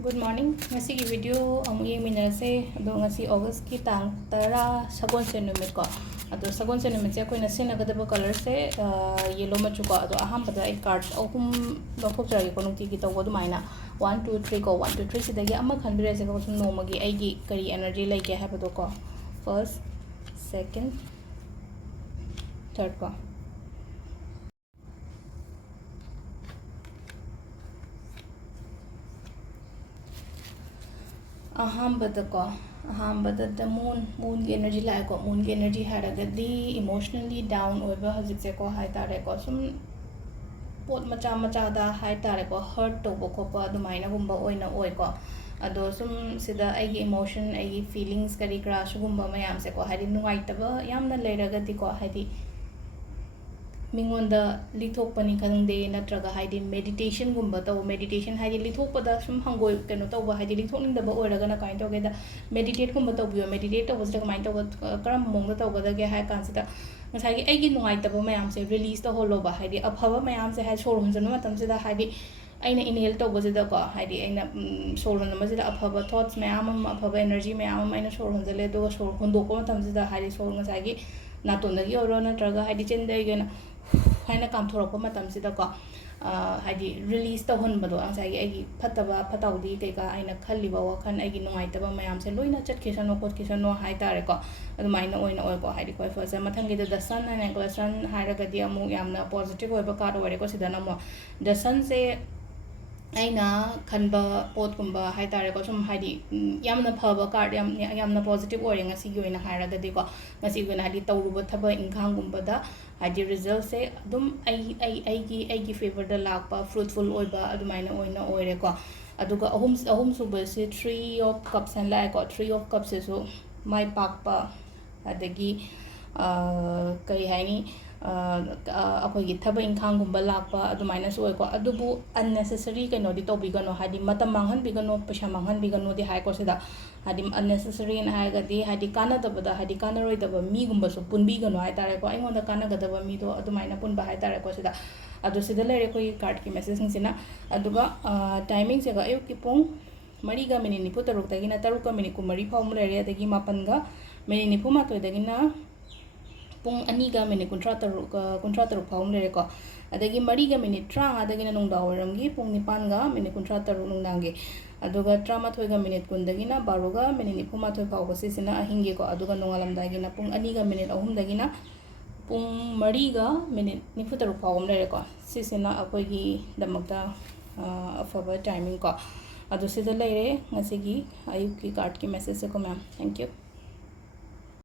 Good morning. Ngasigi video ang yengminarase ado ngasi August ki tang tara sagon se numit ko ado sagon se numit se koina sinagadaba color se yellow machu ko ado aham pada ai cards ahum lothok jari ko nungti ki taw du maina 1 2 3 ko 1 2 3 sidagi amma khanbire se ko no magi ai gi kari energy like ha bado ko first second third ko ahambada the moon energy la ko moon energy haragadi emotionally down oiba hajik se ko hai tare ko sum pot macha da hai tare ko hurt to bo ko pa dumaina gumba oina oi ko ado sum sida ai emotion ai feelings kari crash gumba mayam se ko hari nungai taba yamna leiragadi ko hari mingonda lithokpani khangde natraga haidi meditation gumba taw meditation haidi lithokpada sum hangoi keno tawba haidi lithokning da ba oraga na kain tawge da meditate gumba tawbiyo meditate tawbasda kain tawga karam mongda tawga ge hai kansida ngasai gi aigi nungai taba mayam se release ta holo ba haidi aphaba mayam se hai sor hunjanu matam sida haidi aina inhale tawbasida ko haidi aina sor hunjanu masida aphaba thoughts mayam aphaba energy mayam aina sor hunjale do sor hundoko matam sida haidi sor ngasai gi natondagi oro natraga haidi chendai gena haina kam thorok matam sida ko haidi release ta hon bado ang sai ai phataba phatawdi kai ka aina khalli ba wakhan ai gi nungai taba mayam se loina chat kesano kot kesano hai tare ko adumaina oina oi ko haidi ko first mathangi the sun and necklace sun haira ga dia mu yamna positive oi ba ka ro ko sidana mo the sun se aina khanba pot kumba hai tare ko sum haidi yamna phaba card yamna positive oi ngasi gi oina haira ga di ko ngasi gi na haidi tawruba thaba inkhang gumba da haidi result se adum ai gi favor da lakpa fruitful oi ba adumaina oina oire ko aduga ahum suba se 3 of cups and la ko 3 of cups se so mai pakpa adagi kari haini akoigi thaba inkhang gumba lakpa adumaina so oi ko adubu unnecessary kaino di tobigano hadi matam manghan bigano pesha manghan bigano di hai ko sida hadi unnecessary na hai ga di hadi kana dabada hadi kana roi daba mi gumba so punbi gano hai tare ko aingonda kana gadaba mi do adumaina punba hai tare ko sida adu sida lere ko card ki message sina aduga timing se ga ayuk ki pung mariga minute nipu taruk dagina taruka minute ku mari phom lere adagi mapanga minute nipu ma to dagina pung aniga minute kuntra taruk phom lere ko adagi mariga minute tranga dagina nungda oramgi pung nipanga minute kuntra taruk nungdangi aduga trama thoiga minute kundagina baruga minute nipu ma thoi phawga sisina ahingi ko aduga nungalam dagina pung aniga minute ahum dagina pung mariga minute nipu taruk phawm lere ko sisina akoigi damakta afaba timing ko adu sida lere ngasigi ayuk ki card ki message ko ma'am thank you